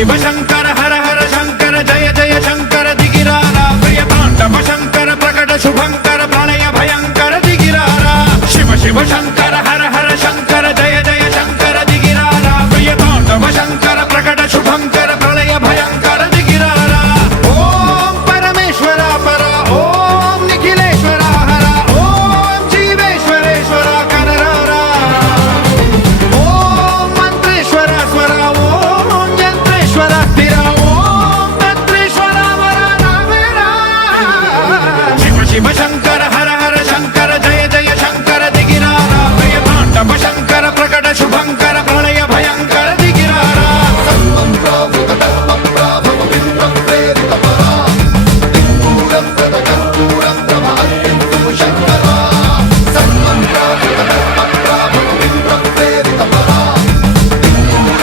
शिव शंकर हर हर शंकर जय जय शंकर दिगिरारा प्रिय तांडव शंकर प्रकट शुभंकर प्रणय भयंकर दिगिरारा शिव शिव शंकर